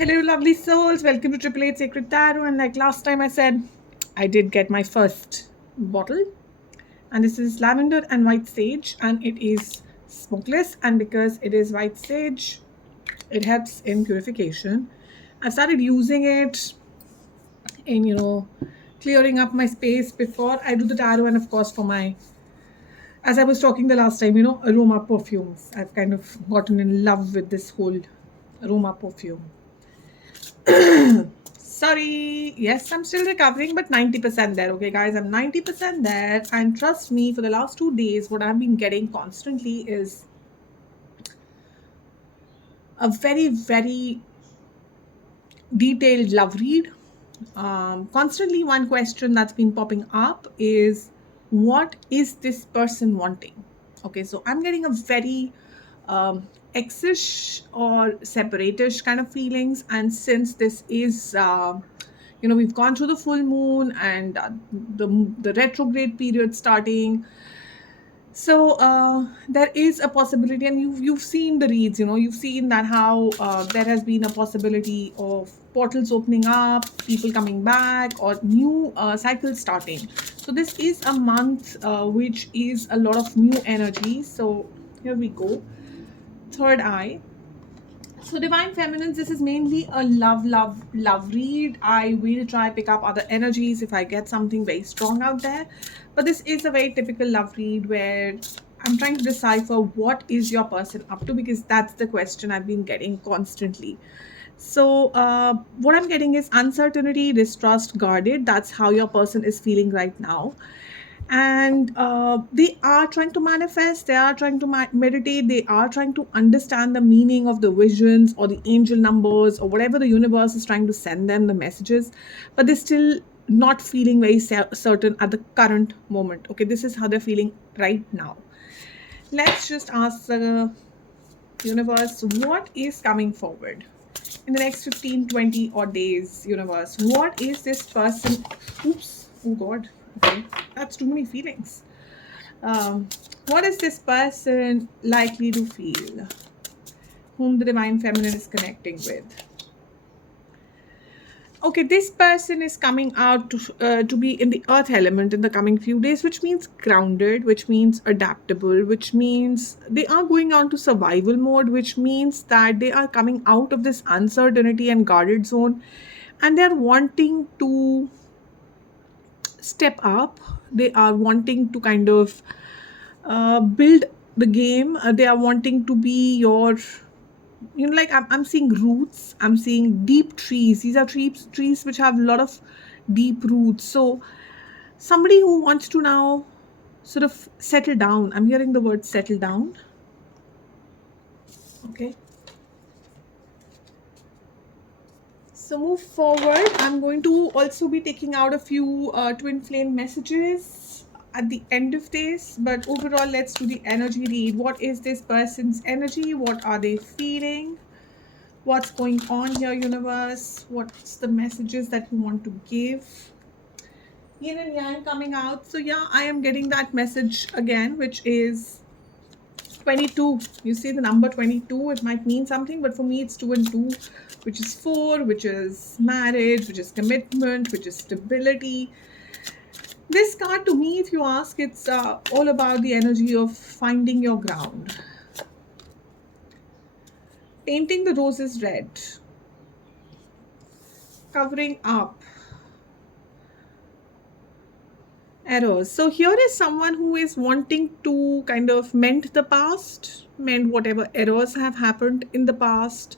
Hello, lovely souls. Welcome to Triple Eight Sacred Tarot. And like last time I said, I did get my first bottle. And this is lavender and white sage. And it is smokeless. And because it is white sage, it helps in purification. I've started using it in, clearing up my space before I do the tarot. And of course, for my, as I was talking the last time, aroma perfumes. I've kind of gotten in love with this whole aroma perfume. Sorry, yes, I'm still recovering, but 90% there. Okay, guys, I'm 90% there. And trust me, for the last 2 days, what I've been getting constantly is a very, very detailed love read. Constantly, one question that's been popping up is what is this person wanting? Okay, so I'm getting a very exish or separatish kind of feelings. And since this is we've gone through the full moon and the retrograde period starting, so there is a possibility, and you've seen the reads, you've seen that how there has been a possibility of portals opening up, people coming back, or new cycles starting. So this is a month which is a lot of new energy. So here we go. Third eye. So divine feminines, this is mainly a love read. I will try pick up other energies if I get something very strong out there, but this is a very typical love read where I'm trying to decipher what is your person up to, because that's the question I've been getting constantly. So what I'm getting is uncertainty, distrust, guarded. That's how your person is feeling right now. And they are trying to manifest, they are trying to meditate, they are trying to understand the meaning of the visions or the angel numbers or whatever the universe is trying to send them, the messages, but they're still not feeling very certain at the current moment. Okay, this is how they're feeling right now. Let's just ask the universe, what is coming forward in the next 15, 20 odd days? Universe, what is this person? Oops, oh god, okay, that's too many feelings. What is this person likely to feel, whom the divine feminine is connecting with? Okay, this person is coming out to be in the earth element in the coming few days, which means grounded, which means adaptable, which means they are going on to survival mode, which means that they are coming out of this uncertainty and guarded zone, and they're wanting to step up. They are wanting to kind of build the game. They are wanting to be your, like I'm seeing roots, I'm seeing deep trees. These are trees which have a lot of deep roots. So somebody who wants to now sort of settle down. I'm hearing the word settle down. Okay, so move forward. I'm going to also be taking out a few twin flame messages at the end of this, but overall let's do the energy read. What is this person's energy? What are they feeling? What's going on here, universe? What's the messages that you want to give? Yin and yang coming out. So yeah, I am getting that message again, which is 22. You see the number 22, it might mean something, but for me it's 2 and 2, which is 4, which is marriage, which is commitment, which is stability. This card, to me, if you ask, it's all about the energy of finding your ground. Painting the roses red. Covering up. Errors. So here is someone who is wanting to kind of mend the past, mend whatever errors have happened in the past.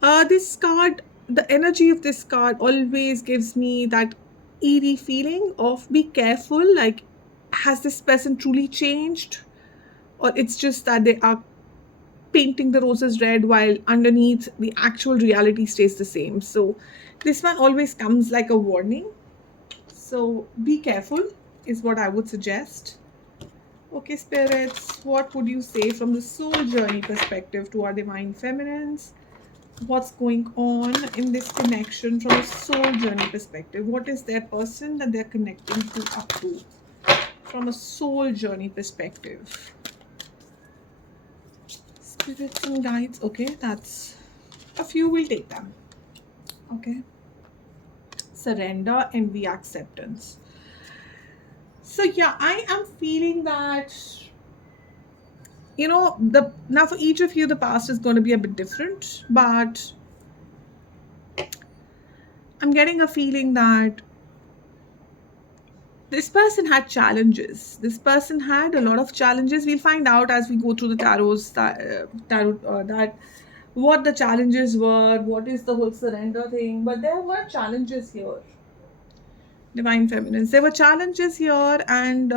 This card, the energy of this card always gives me that eerie feeling of be careful. Like, has this person truly changed? Or it's just that they are painting the roses red while underneath the actual reality stays the same. So this one always comes like a warning. So be careful is what I would suggest. Okay, spirits, what would you say from the soul journey perspective to our divine feminines? What's going on in this connection from a soul journey perspective? What is their person that they're connecting to up to from a soul journey perspective? Spirits and guides. Okay, that's A few will take them. Okay. Surrender, envy, acceptance. So yeah, I am feeling that, the now for each of you the past is going to be a bit different, but I'm getting a feeling that this person had challenges. This person had a lot of challenges. We'll find out as we go through the tarot that what the challenges were, what is the whole surrender thing. But there were challenges here, divine feminines. There were challenges here, and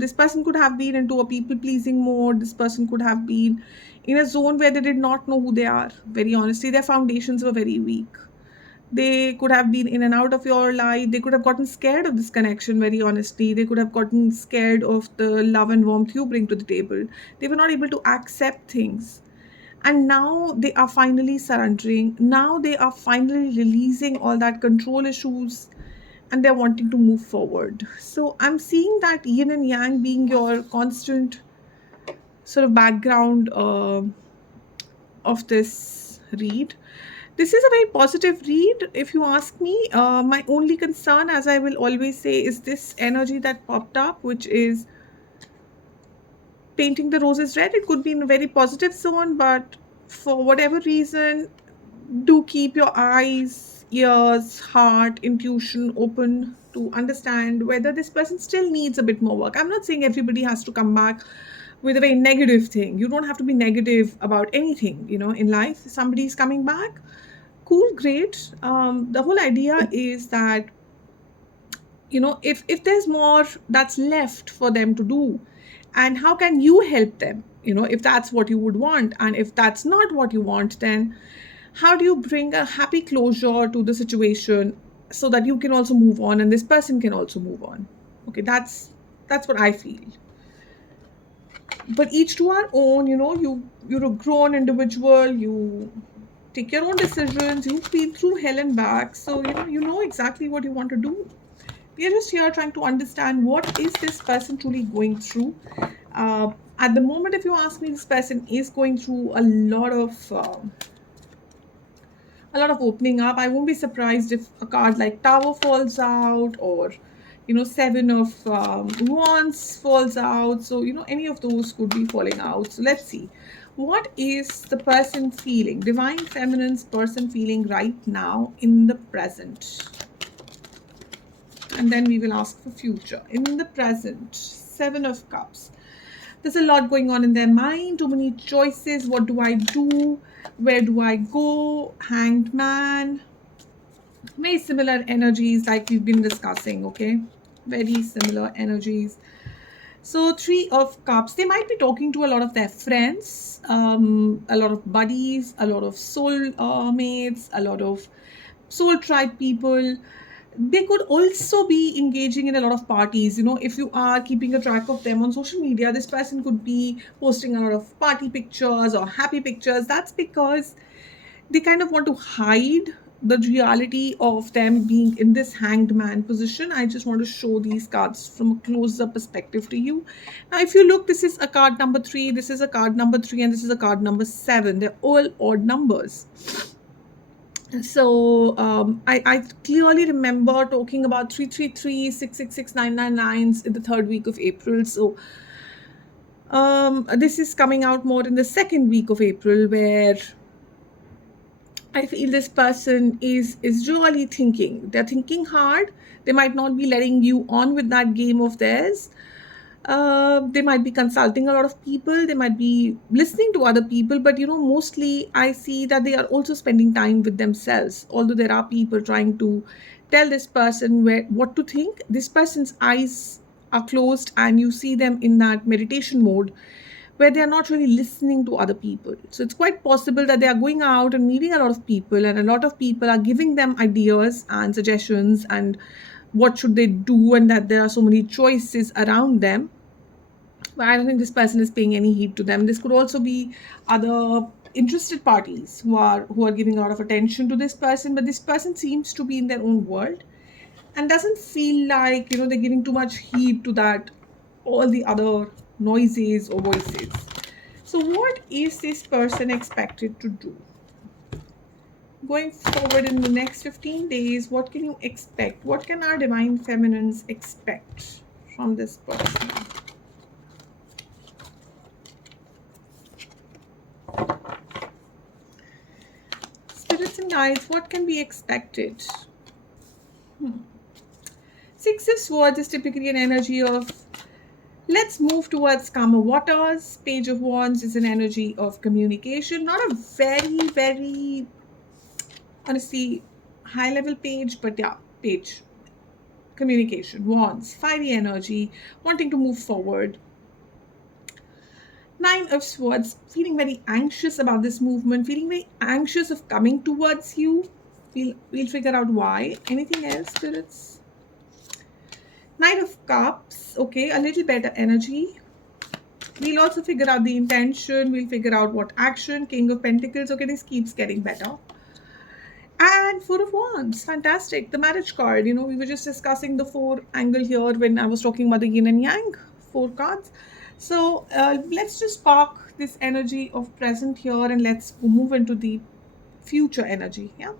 this person could have been into a people pleasing mode. This person could have been in a zone where they did not know who they are. Very honestly, their foundations were very weak. They could have been in and out of your life. They could have gotten scared of this connection, very honestly. They could have gotten scared of the love and warmth you bring to the table. They were not able to accept things. And now they are finally surrendering. Now they are finally releasing all that control issues, and they're wanting to move forward. So I'm seeing that yin and yang being your constant sort of background of this read. This is a very positive read, if you ask me. My only concern, as I will always say, is this energy that popped up, which is painting the roses red. It could be in a very positive zone, but for whatever reason, do keep your eyes, ears, heart, intuition open to understand whether this person still needs a bit more work. I'm not saying everybody has to come back with a very negative thing. You don't have to be negative about anything, in life. If somebody's coming back, cool, great. The whole idea is that, if there's more that's left for them to do, and how can you help them, if that's what you would want, and if that's not what you want, then how do you bring a happy closure to the situation so that you can also move on and this person can also move on. Okay, that's what I feel. But each to our own. You're a grown individual. You take your own decisions. You've been through hell and back, so you know exactly what you want to do. We are just here trying to understand what is this person truly going through. At the moment, if you ask me, this person is going through a lot of opening up. I won't be surprised if a card like Tower falls out, or Seven of Wands falls out. So any of those could be falling out. So let's see, what is the person feeling, divine feminine's person feeling right now in the present, and then we will ask for future. In the present, Seven of Cups. There's a lot going on in their mind, too many choices. What do I do? Where do I go? Hanged Man. Very similar energies like we've been discussing, okay? Very similar energies. So Three of Cups, they might be talking to a lot of their friends, a lot of buddies, a lot of soul mates, a lot of soul tribe people. They could also be engaging in a lot of parties. If you are keeping a track of them on social media, this person could be posting a lot of party pictures or happy pictures. That's because they kind of want to hide the reality of them being in this hanged man position. I just want to show these cards from a closer perspective to you. Now, if you look, this is a card number 3, this is a card number 3, and this is a card number 7. They're all odd numbers. So I clearly remember talking about 333, 666, 999s in the third week of April. So this is coming out more in the second week of April, where I feel this person is really thinking. They're thinking hard. They might not be letting you on with that game of theirs. They might be consulting a lot of people. They might be listening to other people. But, mostly I see that they are also spending time with themselves. Although there are people trying to tell this person what to think, this person's eyes are closed and you see them in that meditation mode where they are not really listening to other people. So it's quite possible that they are going out and meeting a lot of people, and a lot of people are giving them ideas and suggestions and what should they do, and that there are so many choices around them. But I don't think this person is paying any heed to them. This could also be other interested parties who are giving a lot of attention to this person, but this person seems to be in their own world and doesn't feel like they're giving too much heed to that all the other noises or voices. So what is this person expected to do? Going forward in the next 15 days, what can you expect? What can our divine feminines expect from this person? Spirits and guides, what can be expected? Six of Swords is typically an energy of let's move towards calmer waters. Page of Wands is an energy of communication, not a very, honestly, high level page, but yeah, page. Communication, Wands, fiery energy, wanting to move forward. Nine of Swords, feeling very anxious about this movement, feeling very anxious of coming towards you. We'll figure out why. Anything else, spirits? Knight of Cups, okay, a little better energy. We'll also figure out the intention. We'll figure out what action. King of Pentacles, okay, this keeps getting better. And Four of Wands, fantastic. The marriage card, we were just discussing the four angle here when I was talking about the yin and yang, four cards. So let's just park this energy of present here and let's move into the future energy. Yeah.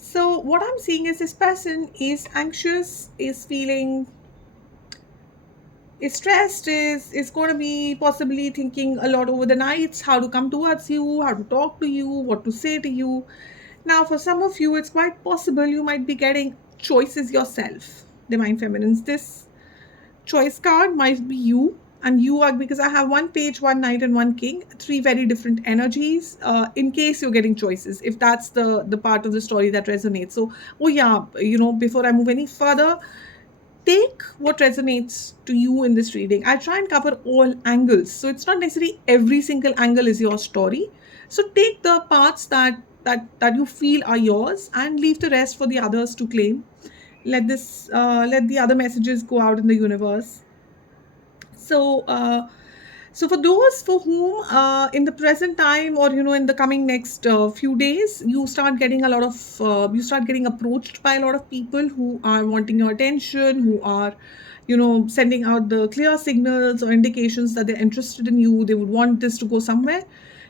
So what I'm seeing is this person is anxious, is feeling, is stressed, is going to be possibly thinking a lot over the nights, how to come towards you, how to talk to you, what to say to you. Now, for some of you, it's quite possible you might be getting choices yourself, Divine Feminines. This choice card might be you, and you are, because I have one page, one knight, and one king, three very different energies. In case you're getting choices, if that's the part of the story that resonates. So, oh yeah, before I move any further, take what resonates to you in this reading. I try and cover all angles, so it's not necessarily every single angle is your story. So take the parts that you feel are yours and leave the rest for the others to claim. Let the other messages go out in the universe. So, for those for whom in the present time or in the coming next few days, you start getting approached by a lot of people who are wanting your attention, who are sending out the clear signals or indications that they're interested in you. They would want this to go somewhere.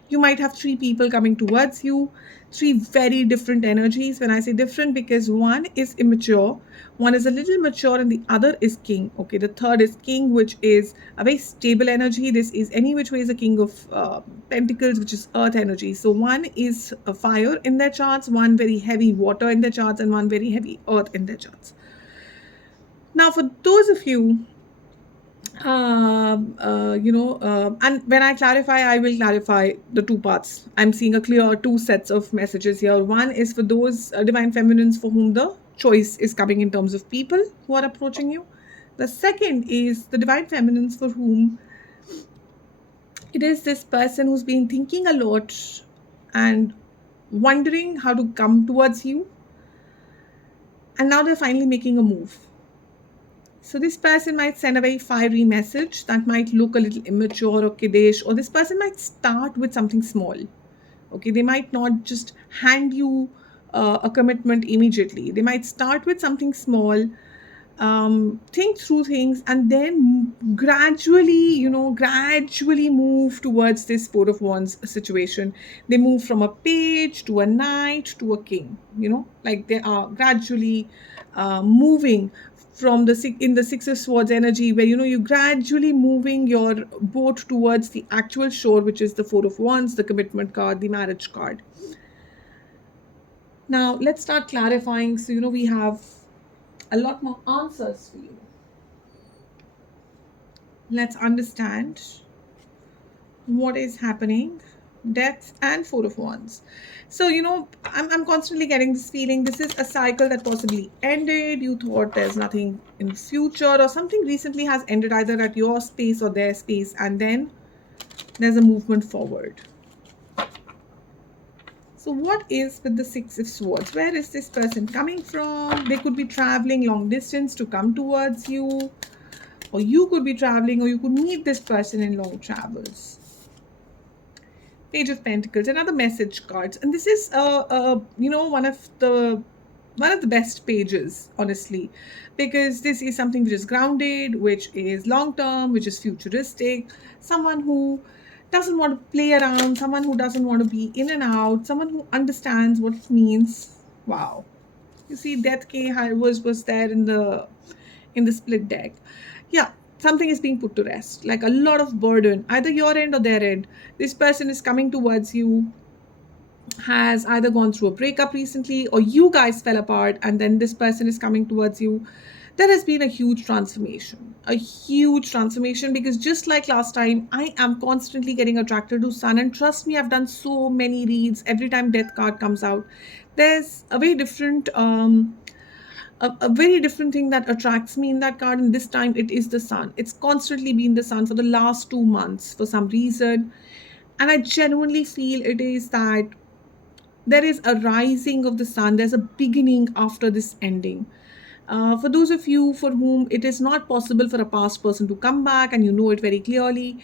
You might have three people coming towards you, three very different energies. When I say different, because one is immature, one is a little mature, and the other is king. Okay, the third is king, which is a very stable energy. This is any which way is a king of pentacles, which is earth energy. So one is a fire in their charts, one very heavy water in their charts, and one very heavy earth in their charts. Now, for those of you and when I clarify, I will clarify the two parts. I'm seeing a clear two sets of messages here. One is for those divine feminines for whom the choice is coming in terms of people who are approaching you. The second is the divine feminines for whom it is this person who's been thinking a lot and wondering how to come towards you, and now they're finally making a move. So this person might send a very fiery message that might look a little immature or kiddish, or this person might start with something small. Okay, they might not just hand you a commitment immediately. They might start with something small, think through things, and then gradually move towards this Four of Wands situation. They move from a page to a knight to a king. Like they are gradually moving from the Six of Swords energy, where you gradually moving your boat towards the actual shore, which is the Four of Wands, the commitment card, the marriage card. Now let's start clarifying. So we have a lot more answers for you. Let's understand what is happening. Death and Four of Wands. So I'm constantly getting this feeling this is a cycle that possibly ended. You thought there's nothing in the future, or something recently has ended either at your space or their space, and then there's a movement forward. So what is with the Six of Swords? Where is this person coming from? They could be traveling long distance to come towards you, or you could be traveling, or you could meet this person in long travels. Page of Pentacles, another message cards, and this is one of the best pages, honestly, because this is something which is grounded, which is long term, which is futuristic. Someone who doesn't want to play around, someone who doesn't want to be in and out, someone who understands what it means. Wow. You see, Death K was there in the split deck. Yeah, something is being put to rest. Like a lot of burden, either your end or their end. This person is coming towards you, has either gone through a breakup recently, or you guys fell apart and then this person is coming towards you. There has been a huge transformation, because just like last time, I am constantly getting attracted to sun. And trust me, I've done so many reads. Every time death card comes out, there's a very different a very different thing that attracts me in that card, and this time it is the sun. It's constantly been the sun for the last 2 months for some reason, and I genuinely feel it is that there is a rising of the sun, there's a beginning after this ending. For those of you for whom it is not possible for a past person to come back, and you know it very clearly,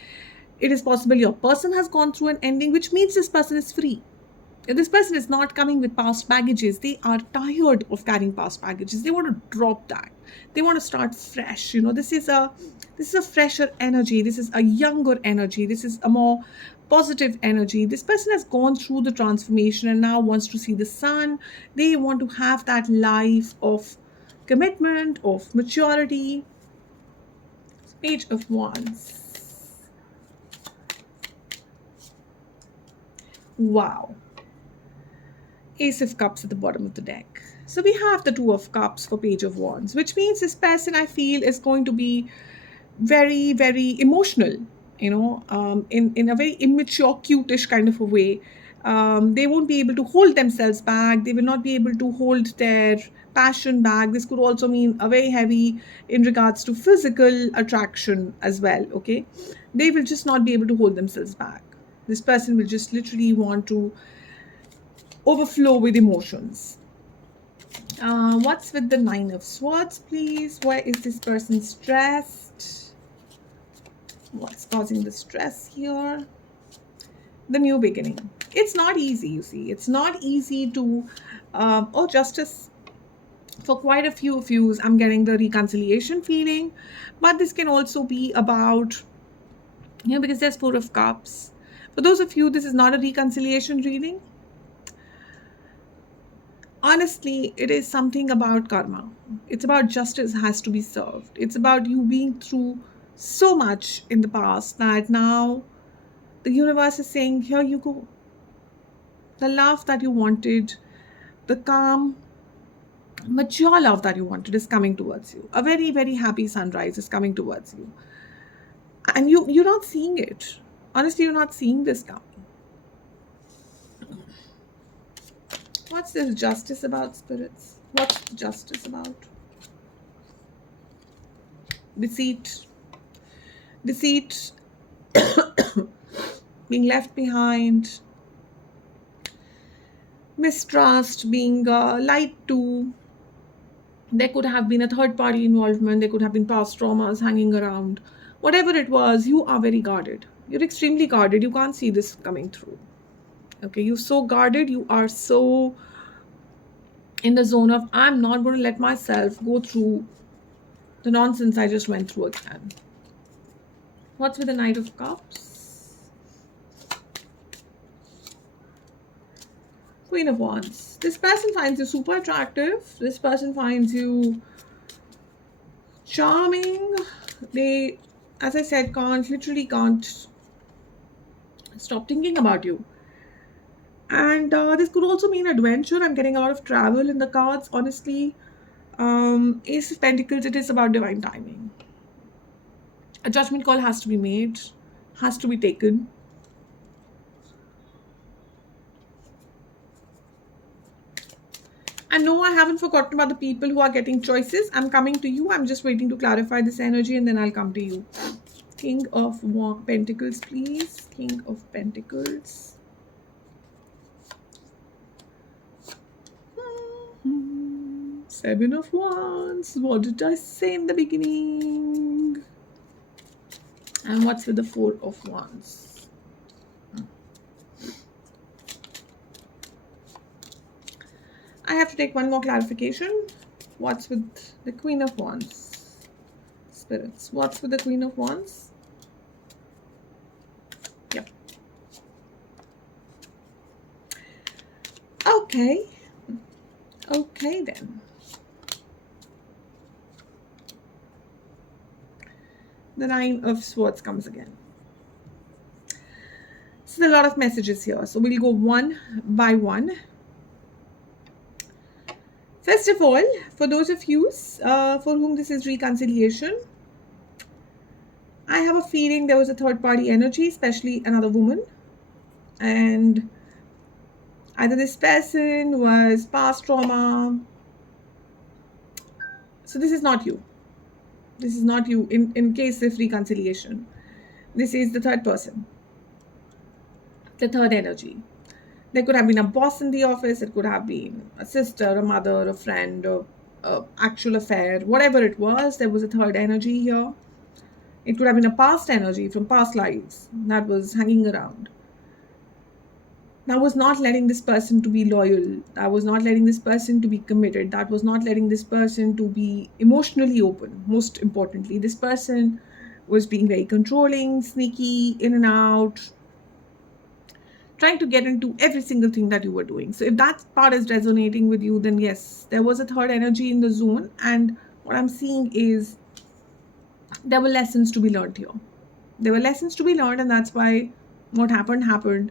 it is possible your person has gone through an ending, which means this person is free. This person is not coming with past baggages. They are tired of carrying past baggages. They want to drop that. They want to start fresh. This is a fresher energy. This is a younger energy. This is a more positive energy. This person has gone through the transformation and now wants to see the sun. They want to have that life of commitment, of maturity. Page of Wands. Wow. Ace of Cups at the bottom of the deck. So we have the Two of Cups for Page of Wands, which means this person, I feel, is going to be very, very emotional, in a very immature, cutish kind of a way. They won't be able to hold themselves back. They will not be able to hold their passion back. This could also mean a very heavy in regards to physical attraction as well, okay? They will just not be able to hold themselves back. This person will just literally want to overflow with emotions. What's with the Nine of Swords, please? Why is this person stressed? What's causing the stress here? The new beginning. It's not easy, you see. It's not easy to, justice. For quite a few of you, I'm getting the reconciliation feeling, but this can also be about, because there's Four of Cups. For those of you, this is not a reconciliation reading. Honestly, it is something about karma. It's about justice has to be served. It's about you being through so much in the past that now the universe is saying, here you go. The love that you wanted, the calm, mature love that you wanted is coming towards you. A very, very happy sunrise is coming towards you. And you're not seeing it. Honestly, you're not seeing this coming. What's this justice about, spirits? What's justice about? Deceit, being left behind, mistrust, being lied to. There could have been a third party involvement, there could have been past traumas hanging around. Whatever it was, you are very guarded. You're extremely guarded. You can't see this coming through. Okay, you're so guarded, you are so in the zone of, I'm not going to let myself go through the nonsense I just went through again. What's with the Knight of Cups? Queen of Wands. This person finds you super attractive. This person finds you charming. They, as I said, literally can't stop thinking about you. And this could also mean adventure. I'm getting a lot of travel in the cards, honestly. Ace of Pentacles, it is about divine timing. A judgment call has to be made, has to be taken. And no, I haven't forgotten about the people who are getting choices. I'm coming to you. I'm just waiting to clarify this energy and then I'll come to you. King of Pentacles, please. King of Pentacles. Seven of Wands. What did I say in the beginning? And what's with the Four of Wands? I have to take one more clarification. What's with the Queen of Wands? Spirits. What's with the Queen of Wands? Yep. Okay. Okay then. The Nine of Swords comes again. So there are a lot of messages here. So we'll go one by one. First of all, for those of you for whom this is reconciliation, I have a feeling there was a third party energy, especially another woman. And either this person was past trauma. So this is not you. This is not you in case of reconciliation. This is the third person, the third energy. There could have been a boss in the office. It could have been a sister, a mother, a friend, a actual affair, whatever it was. There was a third energy here. It could have been a past energy from past lives that was hanging around. That was not letting this person to be loyal. That was not letting this person to be committed. That was not letting this person to be emotionally open. Most importantly, this person was being very controlling, sneaky, in and out, trying to get into every single thing that you were doing. So if that part is resonating with you, then yes, there was a third energy in the zone. And what I'm seeing is there were lessons to be learned here. There were lessons to be learned, and that's why what happened.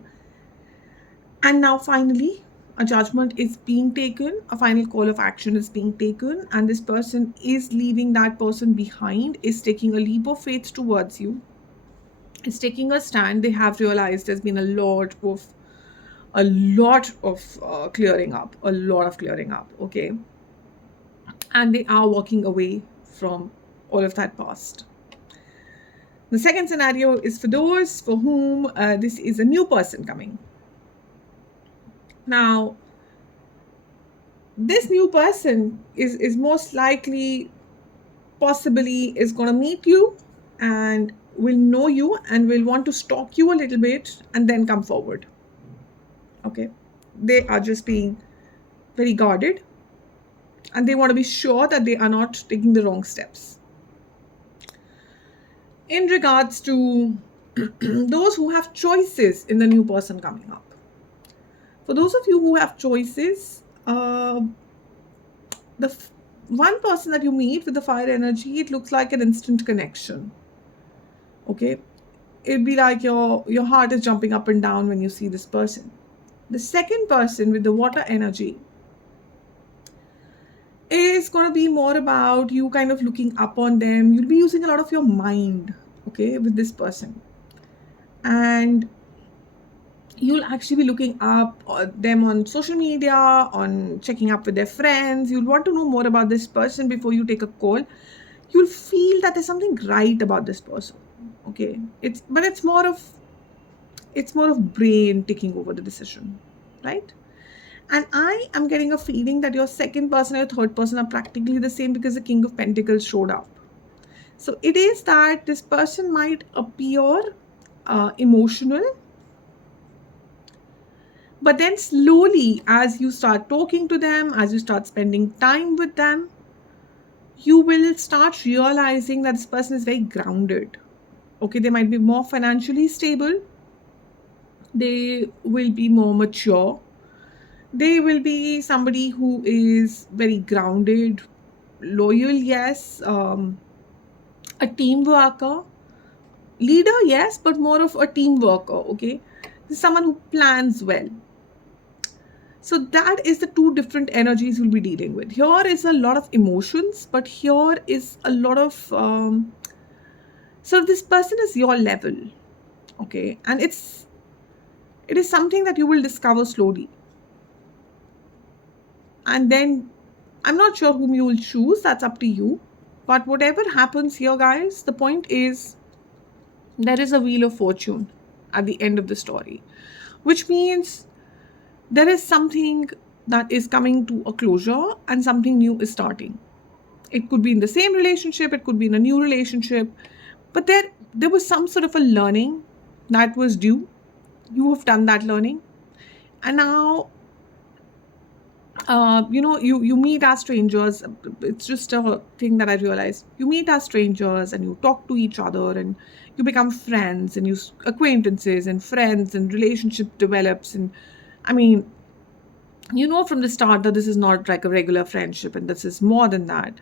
And now finally, a judgment is being taken, a final call of action is being taken, and this person is leaving that person behind, is taking a leap of faith towards you, is taking a stand. They have realized there's been a lot of clearing up, okay? And they are walking away from all of that past. The second scenario is for those for whom this is a new person coming. Now, this new person is most likely, possibly, is going to meet you and will know you and will want to stalk you a little bit and then come forward. Okay, they are just being very guarded and they want to be sure that they are not taking the wrong steps. In regards to those who have choices in the new person coming up, for those of you who have choices, one person that you meet with the fire energy, it looks like an instant connection. Okay, it'd be like your heart is jumping up and down when you see this person. The second person with the water energy is going to be more about you kind of looking up on them. You'll be using a lot of your mind, okay, with this person. And you'll actually be looking up them on social media, on checking up with their friends. You'll want to know more about this person before you take a call. You'll feel that there's something right about this person, okay? It's more of brain taking over the decision, right? And I am getting a feeling that your second person and your third person are practically the same because the King of Pentacles showed up. So it is that this person might appear emotional, but then slowly, as you start talking to them, as you start spending time with them, you will start realizing that this person is very grounded. Okay, they might be more financially stable. They will be more mature. They will be somebody who is very grounded, loyal, yes, a team worker, leader, yes, but more of a team worker, okay? Someone who plans well. So that is the two different energies we'll be dealing with. Here is a lot of emotions, but here is a lot of, so this person is your level, okay? And it is something that you will discover slowly. And then I'm not sure whom you will choose, that's up to you. But whatever happens here, guys, the point is there is a wheel of fortune at the end of the story, which means there is something that is coming to a closure and something new is starting. It could be in the same relationship, it could be in a new relationship, but there was some sort of a learning that was due. You have done that learning, and now you meet as strangers. It's just a thing that I realized. You meet as strangers and you talk to each other and you become friends and you acquaintances and friends and relationship develops. And I mean, You know from the start that this is not like a regular friendship and this is more than that.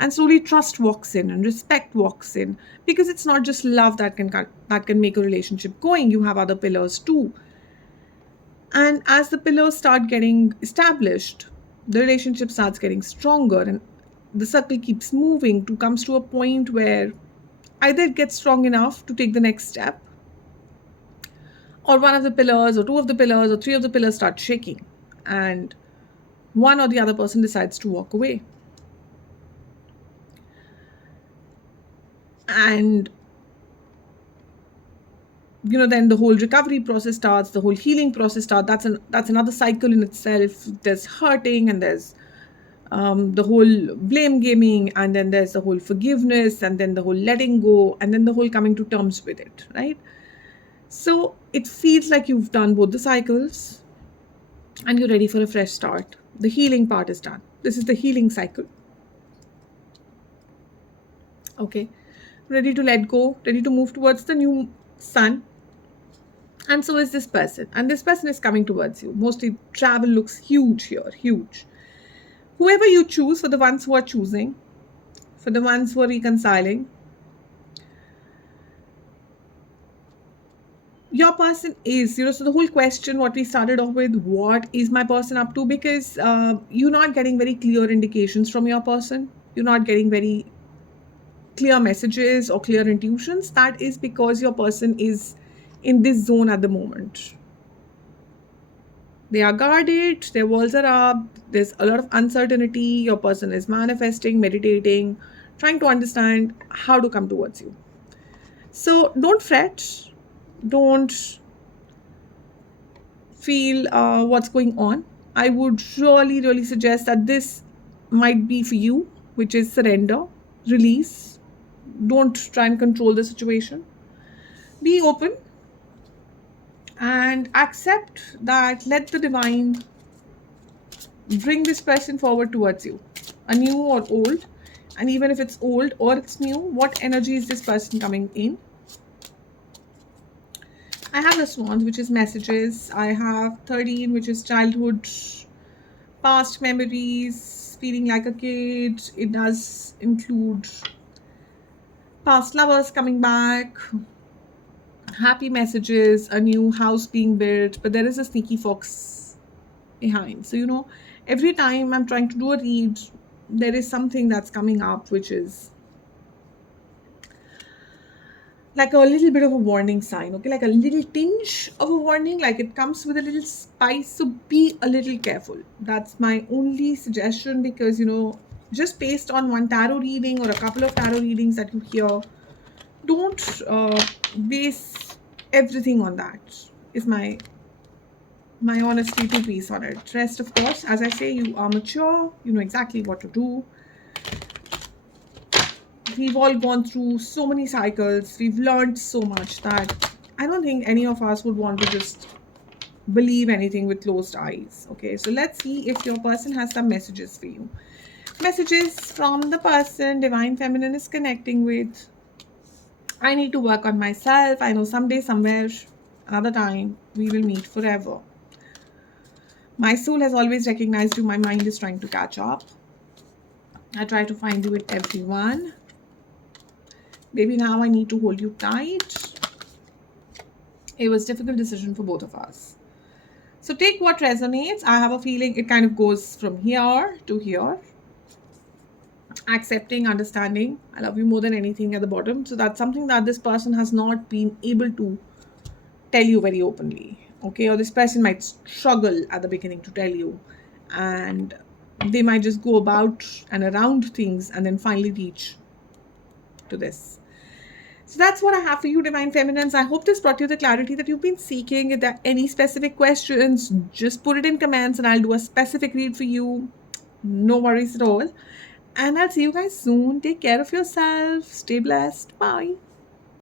And slowly trust walks in and respect walks in, because it's not just love that can make a relationship going. You have other pillars too. And as the pillars start getting established, the relationship starts getting stronger, and the circle keeps moving to comes to a point where either it gets strong enough to take the next step, or one of the pillars or two of the pillars or three of the pillars start shaking, and one or the other person decides to walk away. And then the whole recovery process starts, the whole healing process starts. That's another cycle in itself. There's hurting, and there's the whole blame gaming, and then there's the whole forgiveness, and then the whole letting go, and then the whole coming to terms with it, right? So it feels like you've done both the cycles and you're ready for a fresh start. The healing part is done. This is the healing cycle. Okay. Ready to let go, ready to move towards the new sun. And so is this person. And this person is coming towards you. Mostly travel looks huge here, huge. Whoever you choose, for the ones who are choosing, for the ones who are reconciling, your person is, so the whole question, what we started off with, what is my person up to? Because you're not getting very clear indications from your person. You're not getting very clear messages or clear intuitions. That is because your person is in this zone at the moment. They are guarded, their walls are up, there's a lot of uncertainty. Your person is manifesting, meditating, trying to understand how to come towards you. So don't fret, don't feel what's going on. I would really, really suggest that this might be for you, which is surrender, release. Don't try and control the situation. Be open and accept that. Let the divine bring this person forward towards you, a new or old. And even if it's old or it's new, what energy is this person coming in? I have response, which is messages. I have 13, which is childhood, past memories, feeling like a kid. It does include past lovers coming back, happy messages, a new house being built, but there is a sneaky fox behind. So, every time I'm trying to do a read, there is something that's coming up, which is like a little bit of a warning sign, okay? Like a little tinge of a warning, like it comes with a little spice. So be a little careful. That's my only suggestion, because, just based on one tarot reading or a couple of tarot readings that you hear, don't base everything on that, is my honesty two piece on it. Rest, of course, as I say, you are mature, you know exactly what to do. We've all gone through so many cycles. We've learned so much that I don't think any of us would want to just believe anything with closed eyes. Okay, so let's see if your person has some messages for you. Messages from the person Divine Feminine is connecting with. I need to work on myself. I know someday, somewhere, another time, we will meet forever. My soul has always recognized you. My mind is trying to catch up. I try to find you with everyone. Baby, now I need to hold you tight. It was a difficult decision for both of us. So take what resonates. I have a feeling it kind of goes from here to here. Accepting, understanding. I love you more than anything at the bottom. So that's something that this person has not been able to tell you very openly. Okay, or this person might struggle at the beginning to tell you. And they might just go about and around things and then finally reach to this. So that's what I have for you, Divine Feminines. I hope this brought you the clarity that you've been seeking. If there are any specific questions, just put it in comments and I'll do a specific read for you. No worries at all. And I'll see you guys soon. Take care of yourself. Stay blessed. Bye.